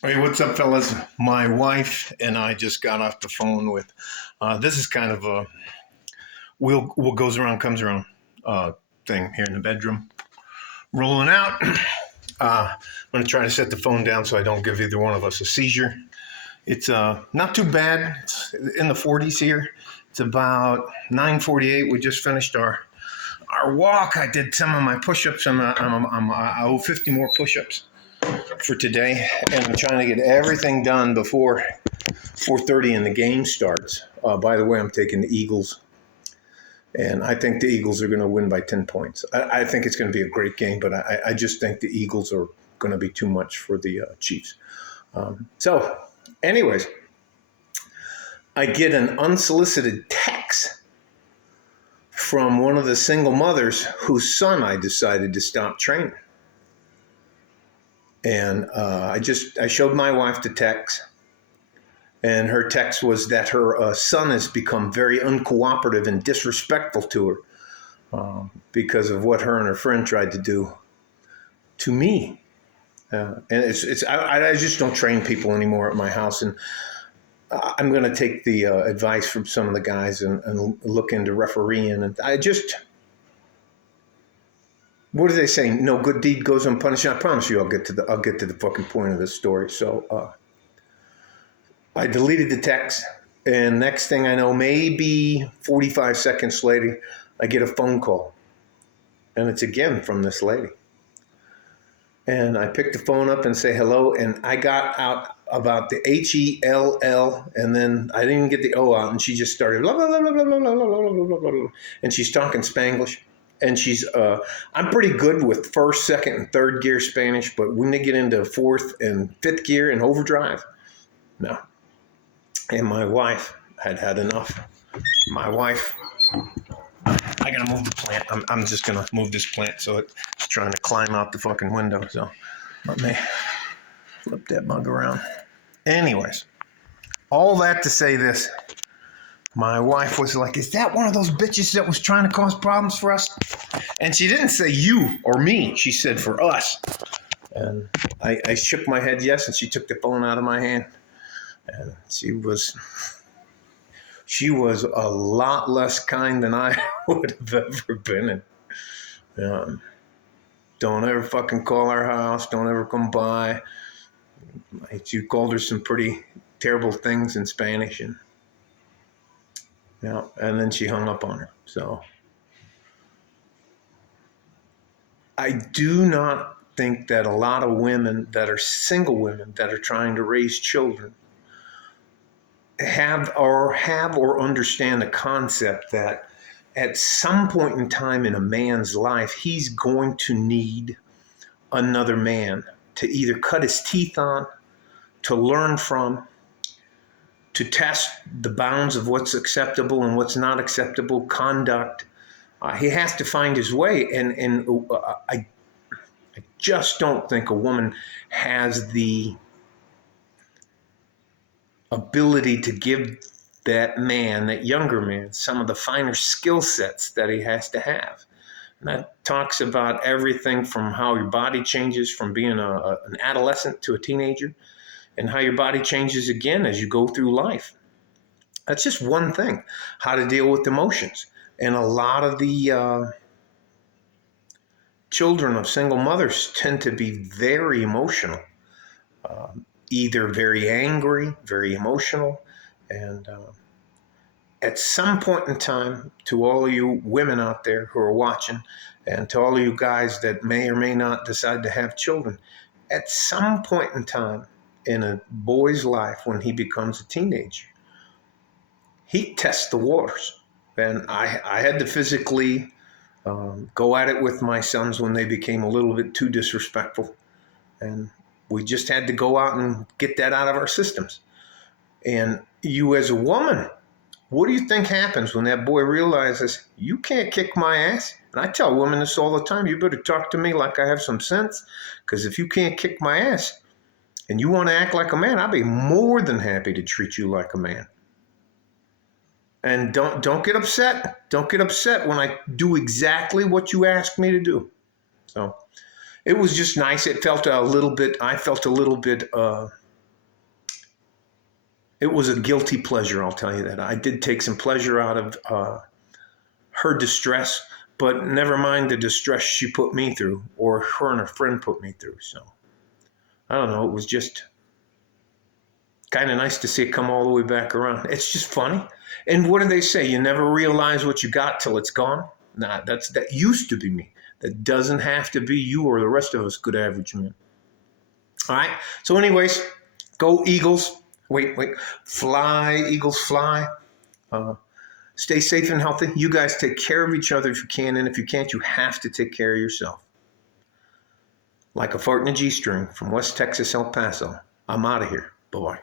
Hey, what's up, fellas? My wife and I just got off the phone with. This is kind of a what goes around comes around thing here in the bedroom. Rolling out. I'm going to try to set the phone down so I don't give either one of us a seizure. It's not too bad. It's in the 40s here. It's about 9:48. We just finished our walk. I did some of my push-ups. I owe 50 more push-ups for today, and I'm trying to get everything done before 4:30 and the game starts. By the way, I'm taking the Eagles, and I think the Eagles are going to win by 10 points. I think it's going to be a great game, but I just think the Eagles are going to be too much for the Chiefs. So, anyways, I get an unsolicited text from one of the single mothers whose son I decided to stop training. And I showed my wife the text, and her text was that her son has become very uncooperative and disrespectful to her because of what her and her friend tried to do to me. And I just don't train people anymore at my house, and I'm going to take the advice from some of the guys and look into refereeing. And what do they say? No good deed goes unpunished. I promise you, I'll get to the fucking point of this story. So I deleted the text, and next thing I know, maybe 45 seconds later, I get a phone call, and it's again from this lady. And I picked the phone up and say hello, and I got out about the H-E-L-L, and then I didn't get the O out, and she just started blah, blah, blah, blah, blah, blah, blah, blah, blah, blah, blah, and she's talking Spanglish. And I'm pretty good with first, second, and third gear Spanish, but when they get into fourth and fifth gear and overdrive, no. And my wife had enough. My wife, I gotta move the plant. I'm just gonna move this plant so it's trying to climb out the fucking window. So let me flip that bug around. Anyways, all that to say this. My wife was like, is that one of those bitches that was trying to cause problems for us? And she didn't say you or me. She said for us. And I shook my head yes, and she took the phone out of my hand. And she was a lot less kind than I would have ever been. And don't ever fucking call our house. Don't ever come by. She called her some pretty terrible things in Spanish, and then she hung up on her. So I do not think that a lot of women that are single women that are trying to raise children have or understand the concept that at some point in time in a man's life, he's going to need another man to either cut his teeth on, to learn from, to test the bounds of what's acceptable and what's not acceptable conduct. He has to find his way. And I just don't think a woman has the ability to give that man, that younger man, some of the finer skill sets that he has to have. And that talks about everything from how your body changes from being an adolescent to a teenager, and how your body changes again as you go through life. That's just one thing, how to deal with emotions. And a lot of the children of single mothers tend to be very emotional, either very angry, very emotional. And at some point in time, to all of you women out there who are watching, and to all of you guys that may or may not decide to have children, at some point in time in a boy's life when he becomes a teenager, he tests the waters. And I had to physically go at it with my sons when they became a little bit too disrespectful. And we just had to go out and get that out of our systems. And you as a woman, what do you think happens when that boy realizes you can't kick my ass? And I tell women this all the time, you better talk to me like I have some sense, because if you can't kick my ass and you want to act like a man, I'll be more than happy to treat you like a man. And don't get upset. Don't get upset when I do exactly what you asked me to do. So it was just nice. I felt a little bit It was a guilty pleasure, I'll tell you that. I did take some pleasure out of her distress, but never mind the distress she put me through, or her and her friend put me through. So I don't know. It was just kind of nice to see it come all the way back around. It's just funny. And what do they say? You never realize what you got till it's gone. Nah, that used to be me. That doesn't have to be you or the rest of us good average men. All right. So anyways, go Eagles. Wait. Fly, Eagles, fly. Stay safe and healthy. You guys take care of each other if you can. And if you can't, you have to take care of yourself. Like a fart in a G-string from West Texas, El Paso. I'm out of here. Bye-bye.